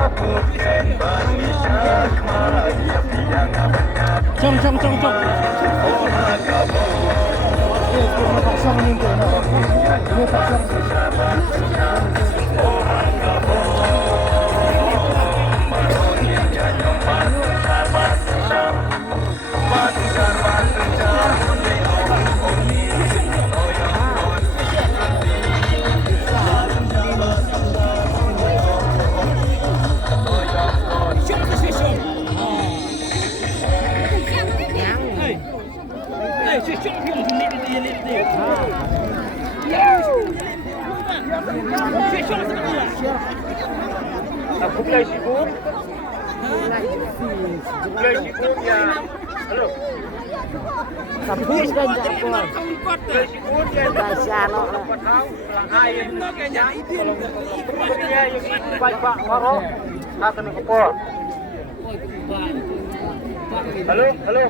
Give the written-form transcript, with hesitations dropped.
Cong. Paksa menyentuh. Ini paksa. Aku beli sibuk. Beli sibuk ya. Halo. Tapi sudah jatuh. Beli sibuk ya. Basyano. Tahu pulang air. Ya, yang baik-baik waro. Akan ke Halo.